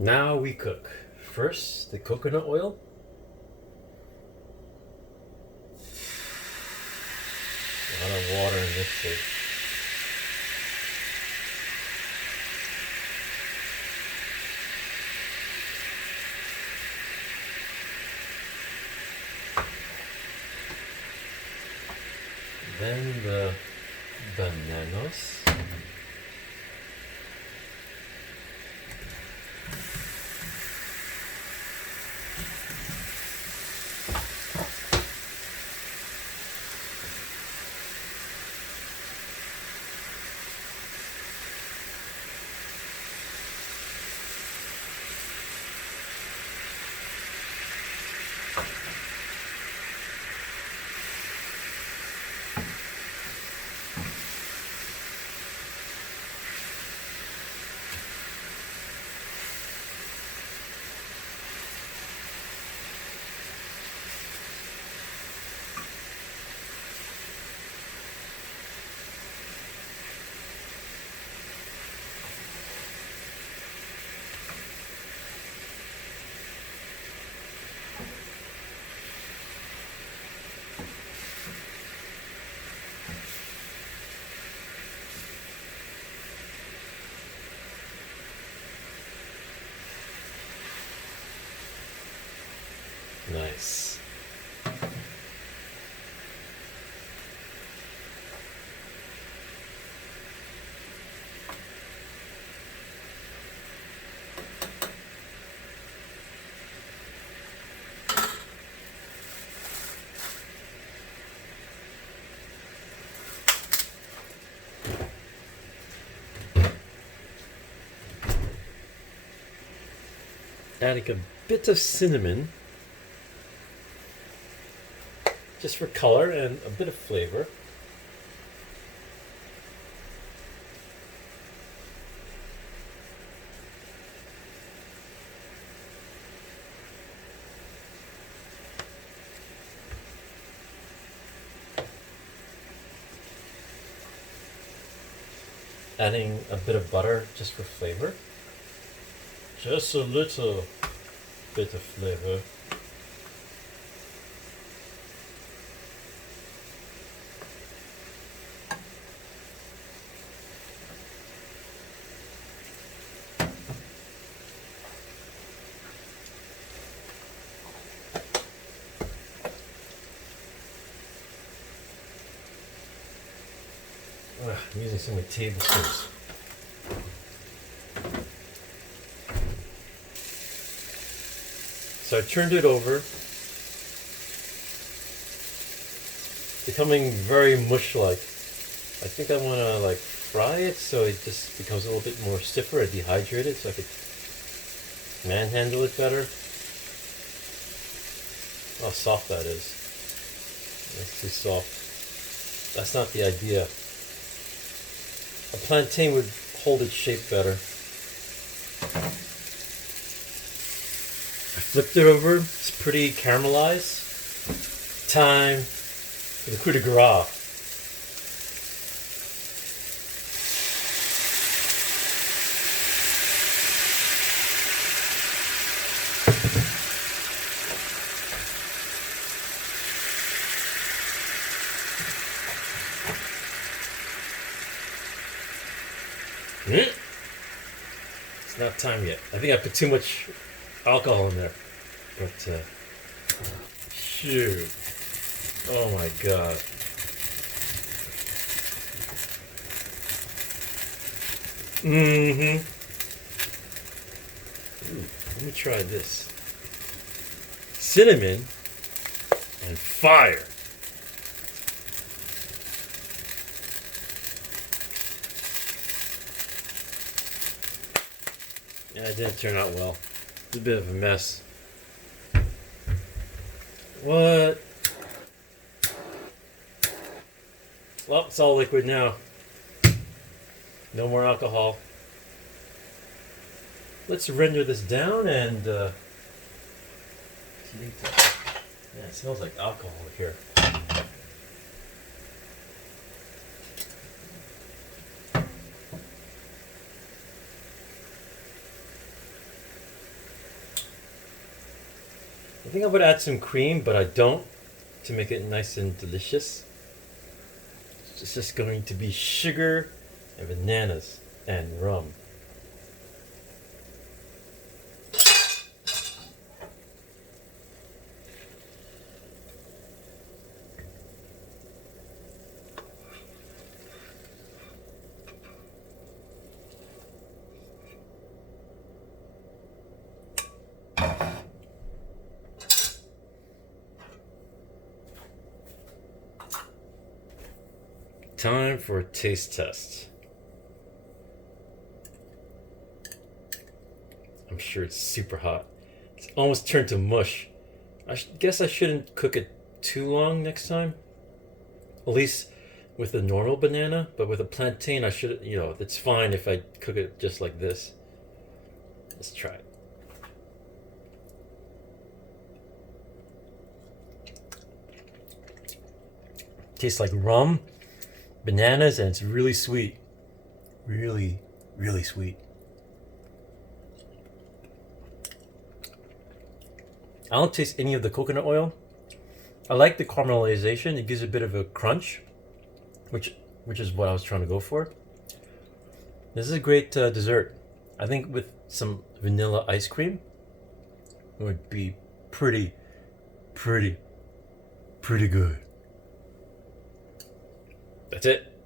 Now we cook. First, the coconut oil. A lot of water in this case. Then the bananas. Nice. Adding a bit of cinnamon just for color and a bit of flavor. Adding a bit of butter just for flavor. Just a little bit of flavor. I'm using so many tablespoons. So I turned it over. Becoming very mush-like. I think I want to fry it so it just becomes a little bit more stiffer and dehydrated so I could manhandle it better. How soft that is. That's too soft. That's not the idea. A plantain would hold its shape better. I flipped it over. It's pretty caramelized. Time for the coup de grace. It's not time yet. I think I put too much alcohol in there. But, shoot. Oh my god. Mm-hmm. Ooh, let me try this. Cinnamon and fire. Yeah, it didn't turn out well. It's a bit of a mess. What? Well, it's all liquid now. No more alcohol. Let's render this down and yeah, it smells like alcohol here. I think I would add some cream, but I don't, to make it nice and delicious. It's just going to be sugar and bananas and rum. Time for a taste test. I'm sure it's super hot. It's almost turned to mush. Guess I shouldn't cook it too long next time. At least with a normal banana, but with a plantain, I should, it's fine if I cook it just like this. Let's try it. Tastes like rum, bananas, and it's really sweet. Really, really sweet. I don't taste any of the coconut oil. I like the caramelization. It gives a bit of a crunch, which is what I was trying to go for. This is a great dessert. I think with some vanilla ice cream, it would be pretty good. That's it.